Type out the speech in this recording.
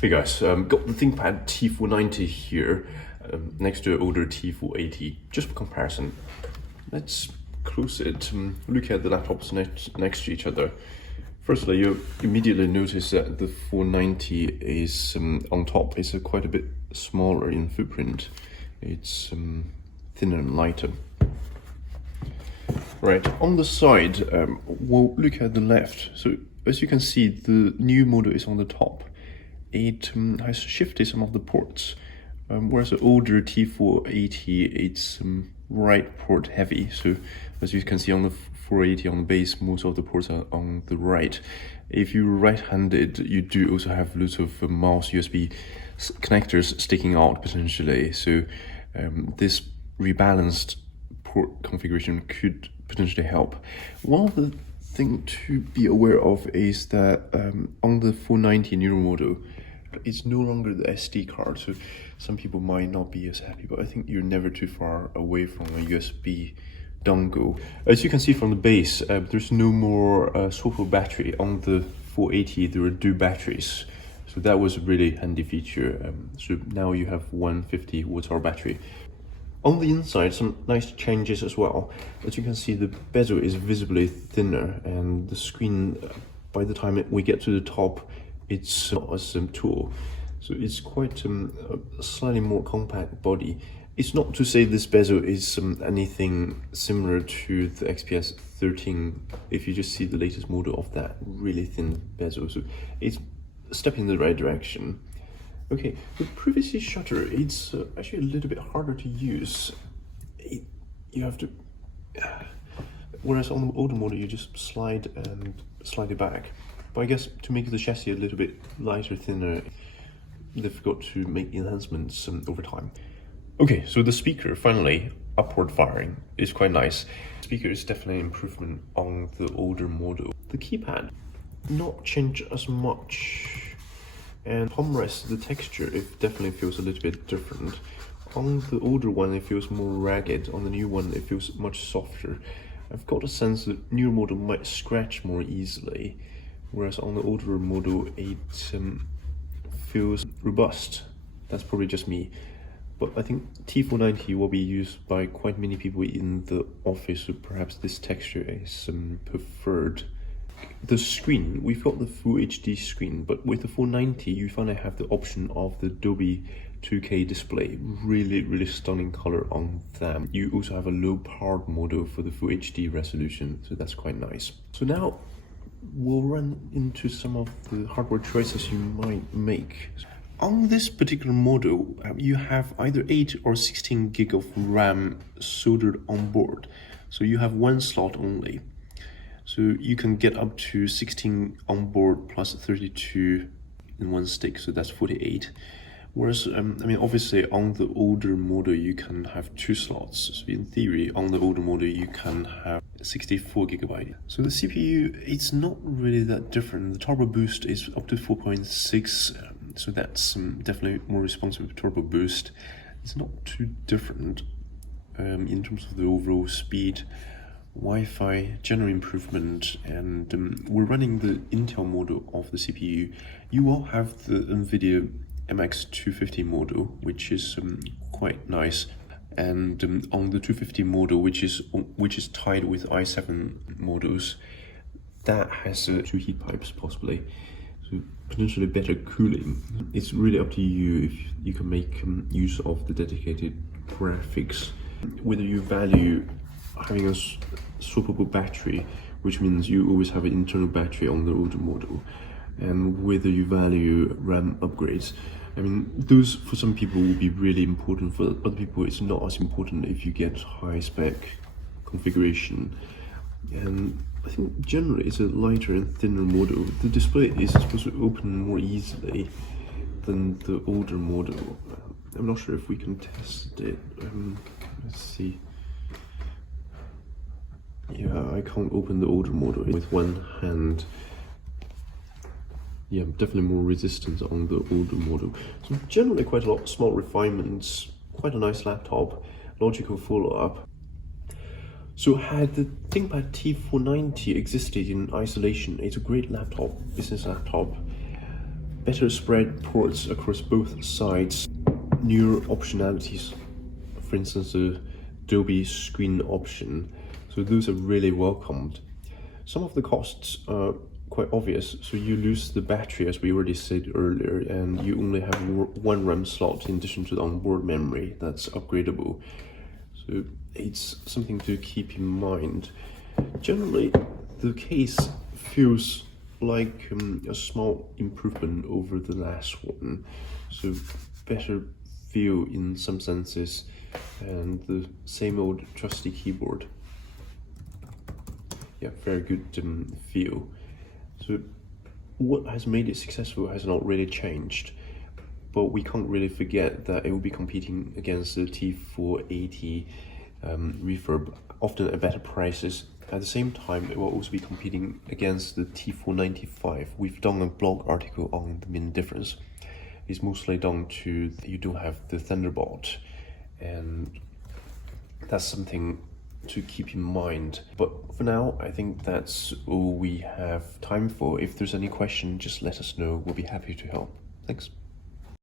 Hey guys, got the ThinkPad T490 here next to an older T480, just for comparison. Let's close it, look at the laptops next to each other. Firstly, you immediately notice that the 490 is on top. It's quite a bit smaller in footprint. It's thinner and lighter. Right, on the side, we'll look at the left. So as you can see, the new model is on the top. It has shifted some of the ports, whereas the older T480, it's right port heavy. So as you can see on the 480 on the base, most of the ports are on the right. If you're right-handed, you do also have lots of mouse USB connectors sticking out potentially. So this rebalanced port configuration could potentially help. One of the thing to be aware of is that on the 490 newer model, it's no longer the SD card, so some people might not be as happy, but I think you're never too far away from a USB dongle. As you can see from the base, there's no more swappable battery. On the 480 there were two batteries, so that was a really handy feature. So now you have 150 watt-hour battery. On the inside, some nice changes as well. As you can see, the bezel is visibly thinner, and the screen, by the time we get to the top, it's not as tall. So it's quite a slightly more compact body. It's not to say this bezel is anything similar to the XPS 13, if you just see the latest model of that really thin bezel. So it's a step in the right direction. Okay, the privacy shutter, it's actually a little bit harder to use. You have to, whereas on the older model you just slide it back. But I guess to make the chassis a little bit lighter, thinner, difficult to make enhancements over time. Okay, so the speaker, finally, upward firing, is quite nice. The speaker is definitely an improvement on the older model. The keypad, not changed as much. And palm rest, the texture, it definitely feels a little bit different. On the older one, it feels more ragged. On the new one, it feels much softer. I've got a sense that newer model might scratch more easily, whereas on the older model, it feels robust. That's probably just me. But I think T490 will be used by quite many people in the office, so perhaps this texture is preferred. The screen, we've got the Full HD screen, but with the 490 you finally have the option of the Dolby 2K display. Really stunning color on them. You also have a low powered model for the Full HD resolution, so that's quite nice. So now we'll run into some of the hardware choices you might make. On this particular model, you have either 8 or 16 gig of RAM soldered on board, so you have one slot only. So you can get up to 16 on board plus 32 in one stick, so that's 48. Whereas, I mean, obviously on the older model you can have 2 slots. So in theory, on the older model you can have 64 gigabyte. So the CPU, it's not really that different. The turbo boost is up to 4.6, so that's definitely more responsive turbo boost. It's not too different in terms of the overall speed. Wi-Fi, general improvement, and we're running the Intel model of the CPU. You will have the NVIDIA MX250 model, which is quite nice, and on the 250 model, which is tied with i7 models, that has 2 heat pipes possibly, so potentially better cooling. It's really up to you if you can make use of the dedicated graphics, whether you value having a swappable battery, which means you always have an internal battery on the older model, and whether you value RAM upgrades. I mean, those for some people will be really important. For other people, it's not as important if you get high spec configuration. And I think generally it's a lighter and thinner model. The display is supposed to open more easily than the older model. I'm not sure if we can test it. Let's see. Yeah, I can't open the older model with one hand. Yeah, definitely more resistance on the older model. So generally quite a lot of small refinements, quite a nice laptop, logical follow-up. So had the ThinkPad T490 existed in isolation, it's a great laptop, business laptop. better spread ports across both sides, newer optionalities, for instance the Dolby screen option, so those are really welcomed. Some of the costs are quite obvious, so you lose the battery as we already said earlier, and you only have one RAM slot in addition to the onboard memory that's upgradable, so it's something to keep in mind. Generally the case feels like a small improvement over the last one, so better feel in some senses, and the same old trusty keyboard. Yeah, very good feel. So what has made it successful has not really changed, but we can't really forget that it will be competing against the T480 refurb, often at better prices. At the same time, it will also be competing against the T495. We've done a blog article on the main difference. It's mostly down to you don't have the Thunderbolt, and that's something to keep in mind. But for now, I think that's all we have time for. If there's any question, just let us know. We'll be happy to help. Thanks.